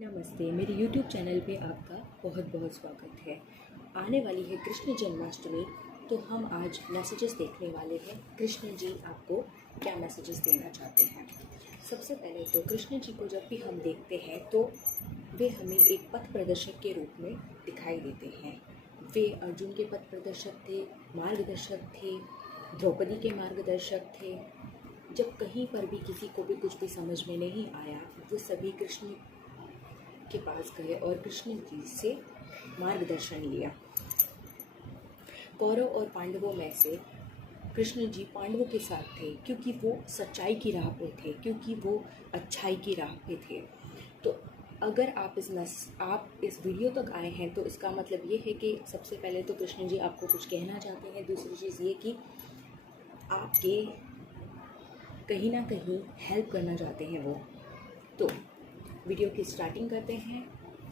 नमस्ते, मेरे YouTube channel पे आपका बहुत बहुत स्वागत है। आने वाली है कृष्ण जन्माष्टमी, तो हम आज मैसेजेस देखने वाले हैं। कृष्ण जी आपको क्या मैसेजेस देना चाहते हैं। सबसे पहले तो कृष्ण जी को जब भी हम देखते हैं तो वे हमें एक पथ प्रदर्शक के रूप में दिखाई देते हैं। वे अर्जुन के पथ प्रदर्शक थे, मार्गदर्शक थे, द्रौपदी के मार्गदर्शक थे। जब कहीं पर भी किसी को भी कुछ भी समझ में नहीं आया, वो सभी कृष्ण के पास गए और कृष्ण जी से मार्गदर्शन लिया। कौरव और पांडवों में से कृष्ण जी पांडवों के साथ थे, क्योंकि वो सच्चाई की राह पे थे, क्योंकि वो अच्छाई की राह पे थे। तो अगर आप इस वीडियो तक आए हैं तो इसका मतलब ये है कि सबसे पहले तो कृष्ण जी आपको कुछ कहना चाहते हैं। दूसरी चीज़ ये कि आपके कहीं ना कहीं हेल्प करना चाहते हैं वो। तो वीडियो की स्टार्टिंग करते हैं।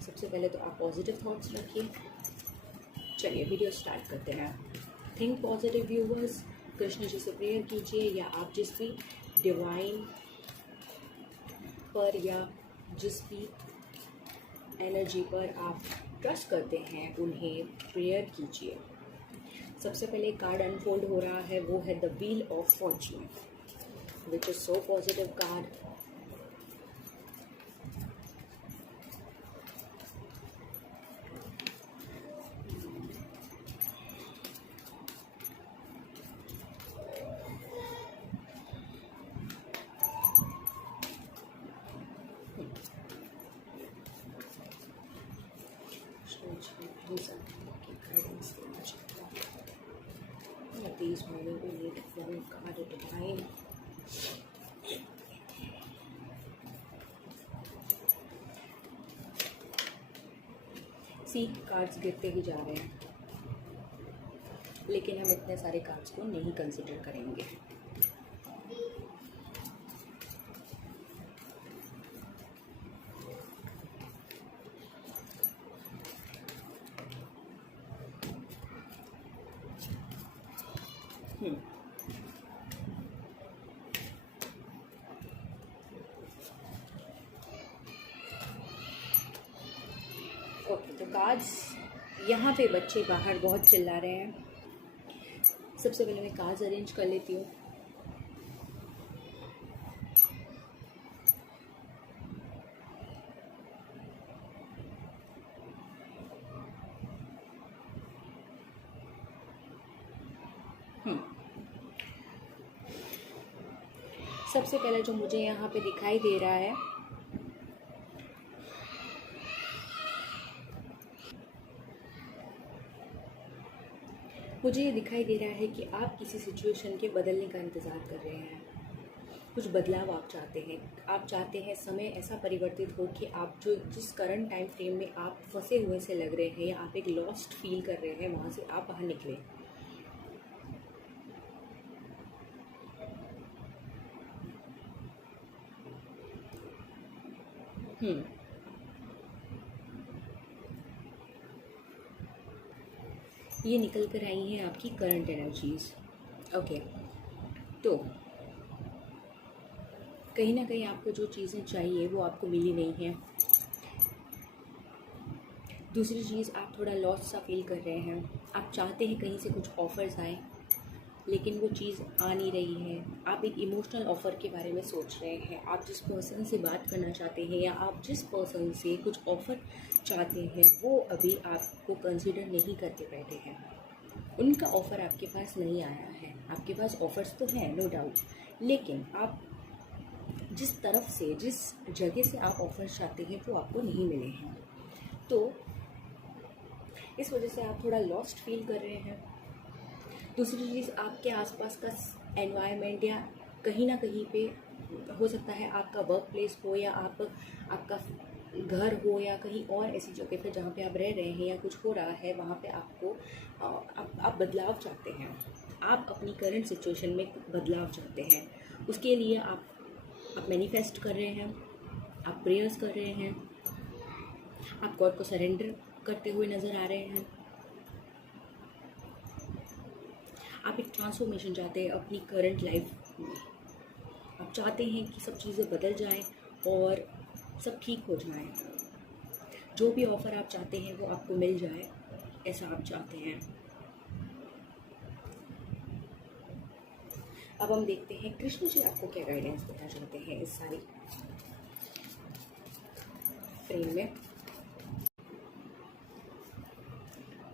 सबसे पहले तो आप पॉजिटिव थॉट्स रखिए। चलिए वीडियो स्टार्ट करते हैं। Think positive viewers. Krishna ji से प्रेयर कीजिए, या आप जिस भी डिवाइन पर या जिस भी एनर्जी पर आप ट्रस्ट करते हैं उन्हें प्रेयर कीजिए। सबसे पहले कार्ड अनफोल्ड हो रहा है, वो है the wheel of Fortune, which is so positive card. These morning we need one card at a time. Cards गिरते ही जा रहे हैं, लेकिन हम इतने सारे कार्ड्स को नहीं कंसिडर करेंगे। ओके, तो कार्ड्स यहाँ पे बच्चे बाहर बहुत चिल्ला रहे हैं। सबसे पहले मैं कार्ड्स अरेंज कर लेती हूँ। सबसे पहले जो मुझे यहाँ पे दिखाई दे रहा है, मुझे ये दिखाई दे रहा है कि आप किसी सिचुएशन के बदलने का इंतज़ार कर रहे हैं। कुछ बदलाव आप चाहते हैं। आप चाहते हैं समय ऐसा परिवर्तित हो कि आप जिस करंट टाइम फ्रेम में आप फंसे हुए से लग रहे हैं, या आप एक लॉस्ट फील कर रहे हैं, वहाँ से आप बाहर निकलें। ये निकल कर आई हैं आपकी करंट एनर्जीज। ओके, तो कहीं ना कहीं आपको जो चीज़ें चाहिए वो आपको मिली नहीं है। दूसरी चीज़, आप थोड़ा लॉस सा फील कर रहे हैं। आप चाहते हैं कहीं से कुछ ऑफ़र्स आए, लेकिन वो चीज़ आ नहीं रही है। आप एक इमोशनल ऑफ़र के बारे में सोच रहे हैं। आप जिस पर्सन से बात करना चाहते हैं, या आप जिस पर्सन से कुछ ऑफ़र चाहते हैं, वो अभी आपको कंसिडर नहीं करके बैठे हैं। उनका ऑफ़र आपके पास नहीं आया है। आपके पास ऑफ़र्स तो हैं, नो डाउट, लेकिन आप जिस तरफ से, जिस जगह से आप ऑफ़र चाहते हैं, वो आपको नहीं मिले हैं। तो इस वजह से आप थोड़ा लॉस्ट फील कर रहे हैं। दूसरी चीज़, आपके आसपास का एनवायरनमेंट, या कहीं ना कहीं पे हो सकता है आपका वर्क प्लेस हो, या आपका घर हो, या कहीं और ऐसी जगह पे जहाँ पे आप रह रहे हैं या कुछ हो रहा है, वहाँ पे आपको आप बदलाव चाहते हैं। आप अपनी करंट सिचुएशन में बदलाव चाहते हैं। उसके लिए आप मैनिफेस्ट कर रहे हैं, आप प्रेयर्स कर रहे हैं, आप गॉड को सरेंडर करते हुए नज़र आ रहे हैं। आप एक ट्रांसफॉर्मेशन चाहते हैं अपनी करंट लाइफ में। आप चाहते हैं कि सब चीज़ें बदल जाएं और सब ठीक हो जाएं। जो भी ऑफ़र आप चाहते हैं वो आपको मिल जाए, ऐसा आप चाहते हैं। अब हम देखते हैं कृष्ण जी आपको क्या गाइडेंस देना चाहते हैं इस सारी फ्रेम में।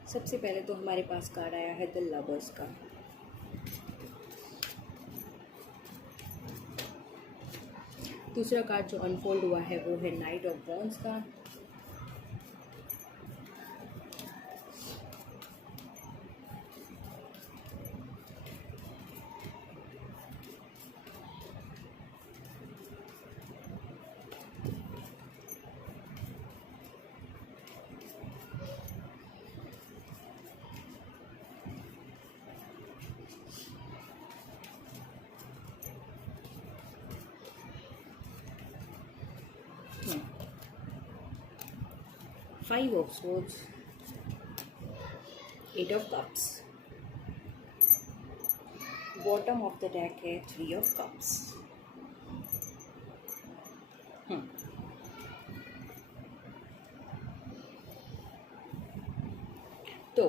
सबसे पहले तो हमारे पास कार्ड आया है द लवर्स का। दूसरा कार्ड जो अनफोल्ड हुआ है वो है नाइट ऑफ वॉन्ड्स का। Five of swords, eight of cups, bottom of the deck है थ्री ऑफ कप्स। तो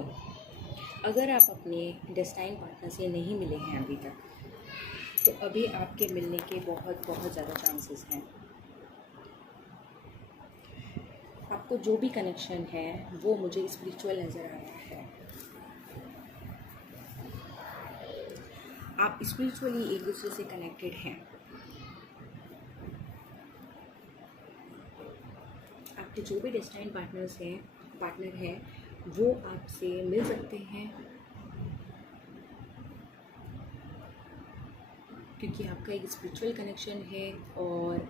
अगर आप अपने डेस्टाइन पार्टनर से नहीं मिले हैं अभी तक, तो अभी आपके मिलने के बहुत बहुत ज़्यादा चांसेस हैं। आपको जो भी कनेक्शन है वो मुझे स्पिरिचुअल नज़र आ रहा है। आप स्पिरिचुअली एक दूसरे से कनेक्टेड हैं। आपके जो भी डेस्टाइन पार्टनर हैं वो आपसे मिल सकते हैं, क्योंकि आपका एक स्पिरिचुअल कनेक्शन है। और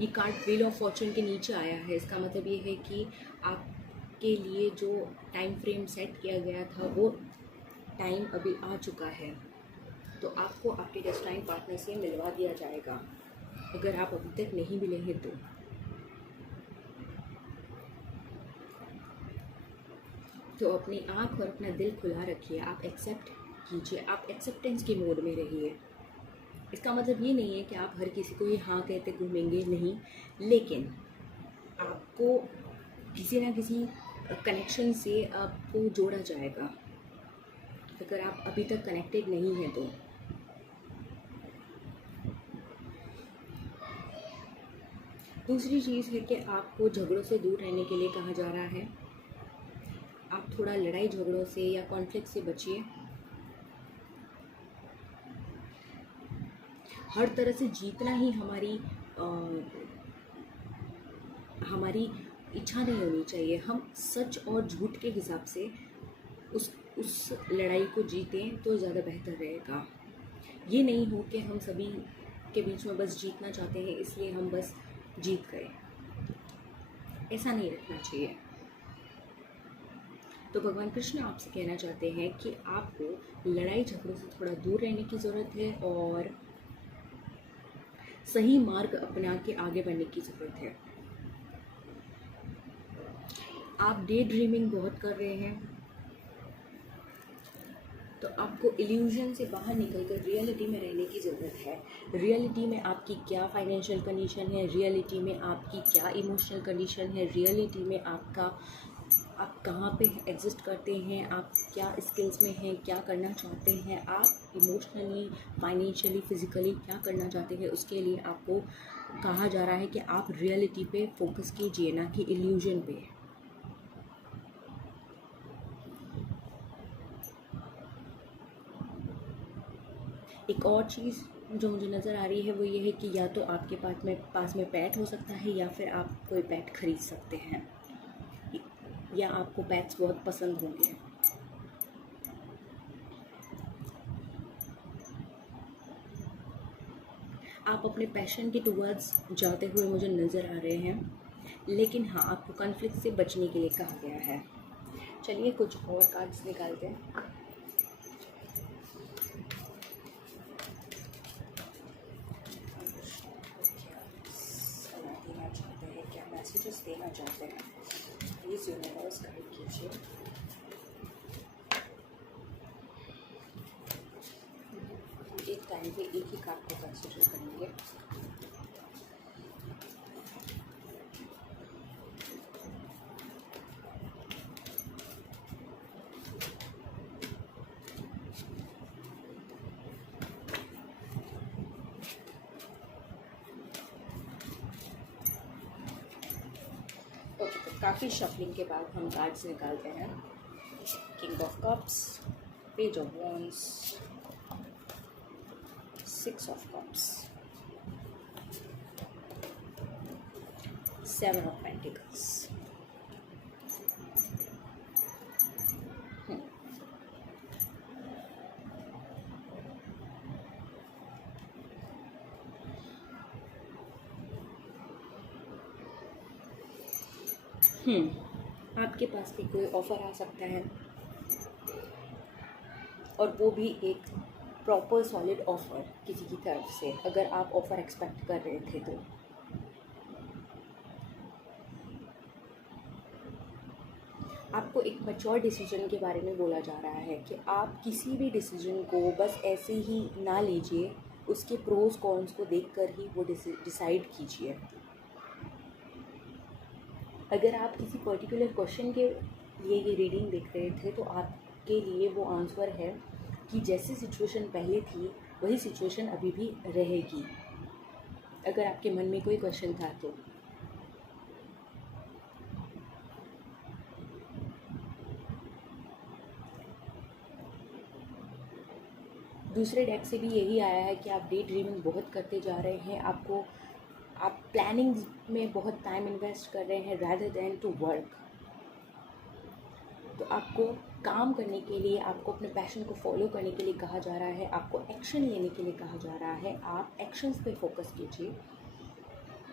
ये कार्ड व्हील ऑफ फॉर्चून के नीचे आया है। इसका मतलब ये है कि आपके लिए जो टाइम फ्रेम सेट किया गया था वो टाइम अभी आ चुका है। तो आपको आपके डेस्टाइन पार्टनर से मिलवा दिया जाएगा अगर आप अभी तक नहीं मिले हैं तो अपनी आँख और अपना दिल खुला रखिए। आप एक्सेप्ट कीजिए, आप एक्सेप्टेंस के मोड में रहिए। इसका मतलब ये नहीं है कि आप हर किसी को ये हाँ कहते घूमेंगे, नहीं, लेकिन आपको किसी ना किसी कनेक्शन से आपको जोड़ा जाएगा अगर आप अभी तक कनेक्टेड नहीं हैं तो। दूसरी चीज़ है कि आपको झगड़ों से दूर रहने के लिए कहा जा रहा है। आप थोड़ा लड़ाई झगड़ों से या कॉन्फ्लिक्ट से बचिए। हर तरह से जीतना ही हमारी इच्छा नहीं होनी चाहिए। हम सच और झूठ के हिसाब से उस लड़ाई को जीतें तो ज़्यादा बेहतर रहेगा। ये नहीं हो कि हम सभी के बीच में बस जीतना चाहते हैं इसलिए हम बस जीत गए। ऐसा नहीं रखना चाहिए। तो भगवान कृष्ण आपसे कहना चाहते हैं कि आपको लड़ाई झगड़ों से थोड़ा दूर रहने की ज़रूरत है और सही मार्ग अपना के आगे बढ़ने की ज़रूरत है। आप डे ड्रीमिंग बहुत कर रहे हैं, तो आपको इल्यूजन से बाहर निकलकर रियलिटी में रहने की ज़रूरत है। रियलिटी में आपकी क्या फाइनेंशियल कंडीशन है, रियलिटी में आपकी क्या इमोशनल कंडीशन है, रियलिटी में आप कहाँ पे एग्जिस्ट करते हैं, आप क्या स्किल्स में हैं, क्या करना चाहते हैं, आप इमोशनली, फाइनेंशियली, फिज़िकली क्या करना चाहते हैं, उसके लिए आपको कहा जा रहा है कि आप रियलिटी पे फोकस कीजिए, ना कि इल्यूजन पे। एक और चीज़ जो मुझे नज़र आ रही है वो ये है कि या तो आपके पास में पेट हो सकता है या फिर आप कोई पेट खरीद सकते हैं, या आपको पेट्स बहुत पसंद होंगे। आप अपने पैशन के टुवर्ड्स जाते हुए मुझे नज़र आ रहे हैं, लेकिन हाँ, आपको कॉन्फ्लिक्ट से बचने के लिए कहा गया है। चलिए कुछ और कार्ड्स निकालते हैं। देना चाहते हैं, क्या मैसेजेस देना चाहते हैं, प्लीज़ यूनिवर्स गाइड कीजिए। एक टाइम पे एक ही कार्ड को कंसिडर करेंगे। काफ़ी शफलिंग के बाद हम कार्ड्स निकालते हैं। King of cups, page of wands, 6 of cups, 7 of pentacles. आपके पास भी कोई ऑफ़र आ सकता है, और वो भी एक प्रॉपर सॉलिड ऑफ़र किसी की तरफ से, अगर आप ऑफ़र एक्सपेक्ट कर रहे थे तो। आपको एक मैच्योर डिसीजन के बारे में बोला जा रहा है कि आप किसी भी डिसीजन को बस ऐसे ही ना लीजिए, उसके प्रोज कॉन्स को देखकर ही वो डिसाइड कीजिए। अगर आप किसी पर्टिकुलर क्वेश्चन के लिए ये रीडिंग देख रहे थे तो आपके लिए वो आंसर है कि जैसी सिचुएशन पहले थी वही सिचुएशन अभी भी रहेगी, अगर आपके मन में कोई क्वेश्चन था तो। दूसरे डेक से भी यही आया है कि आप डे ड्रीमिंग बहुत करते जा रहे हैं, आप प्लानिंग में बहुत टाइम इन्वेस्ट कर रहे हैं रैदर देन टू वर्क। तो आपको काम करने के लिए, आपको अपने पैशन को फॉलो करने के लिए कहा जा रहा है, आपको एक्शन लेने के लिए कहा जा रहा है। आप एक्शंस पे फोकस कीजिए,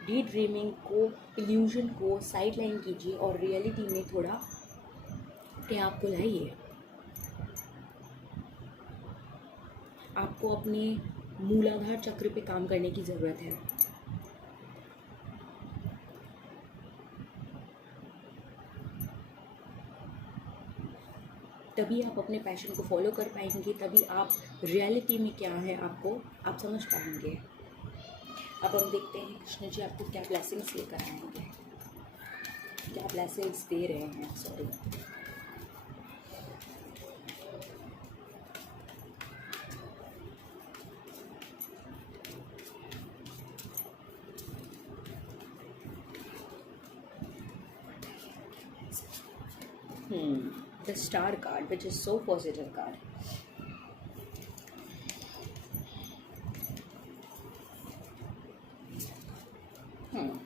डे ड्रीमिंग को, इल्यूजन को साइड लाइन कीजिए और रियलिटी में थोड़ा अपने आप को लाइए। आपको अपने मूलाधार चक्र पे काम करने की ज़रूरत है। तभी आप अपने पैशन को फॉलो कर पाएंगे, तभी आप रियलिटी में क्या है आप समझ पाएंगे। अब हम देखते हैं कृष्ण जी आपको क्या ब्लेसिंग्स लेकर आएंगे, क्या ब्लेसिंग्स दे रहे हैं। Sorry, the star card, which is so positive card.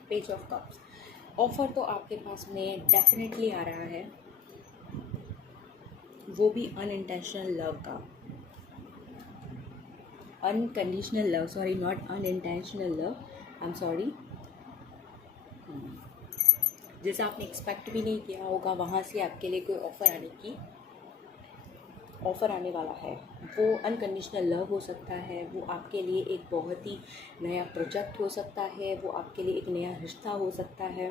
Page of cups. Offer तो आपके पास में डेफिनेटली आ रहा है, वो भी अनइंटेंशनल लव का, unconditional love, sorry not unintentional love, I am sorry. जैसा आपने एक्सपेक्ट भी नहीं किया होगा, वहाँ से आपके लिए कोई ऑफ़र आने वाला है। वो अनकंडीशनल लव हो सकता है, वो आपके लिए एक बहुत ही नया प्रोजेक्ट हो सकता है, वो आपके लिए एक नया रिश्ता हो सकता है।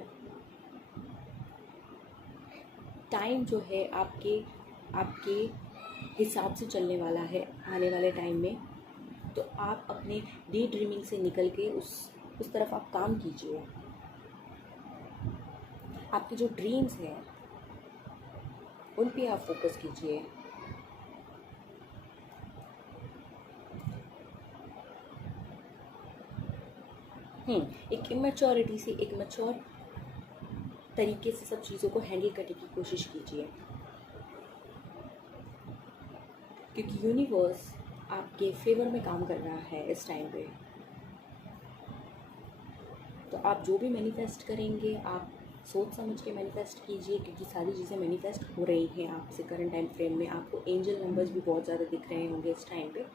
टाइम जो है आपके हिसाब से चलने वाला है आने वाले टाइम में। तो आप अपने डे ड्रीमिंग से निकल के उस तरफ आप काम कीजिए। आपके जो ड्रीम्स हैं उन पे आप फोकस कीजिए। एक इमेच्योरिटी से, एक मैच्योर तरीके से सब चीज़ों को हैंडल करने की कोशिश कीजिए, क्योंकि यूनिवर्स आपके फेवर में काम कर रहा है इस टाइम पे। तो आप जो भी मैनिफेस्ट करेंगे आप सोच समझ के मैनिफेस्ट कीजिए, क्योंकि सारी चीज़ें मैनिफेस्ट हो रही हैं आपसे करंट टाइम फ्रेम में। आपको एंजल नंबर्स भी बहुत ज़्यादा दिख रहे होंगे इस टाइम पे।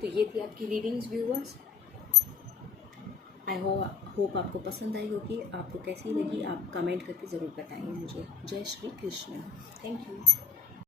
तो ये थी आपकी रीडिंग्स व्यूअर्स। आई होप आपको पसंद आई होगी। आपको कैसी लगी आप कमेंट करके ज़रूर बताइए मुझे। जय श्री कृष्ण। Thank you.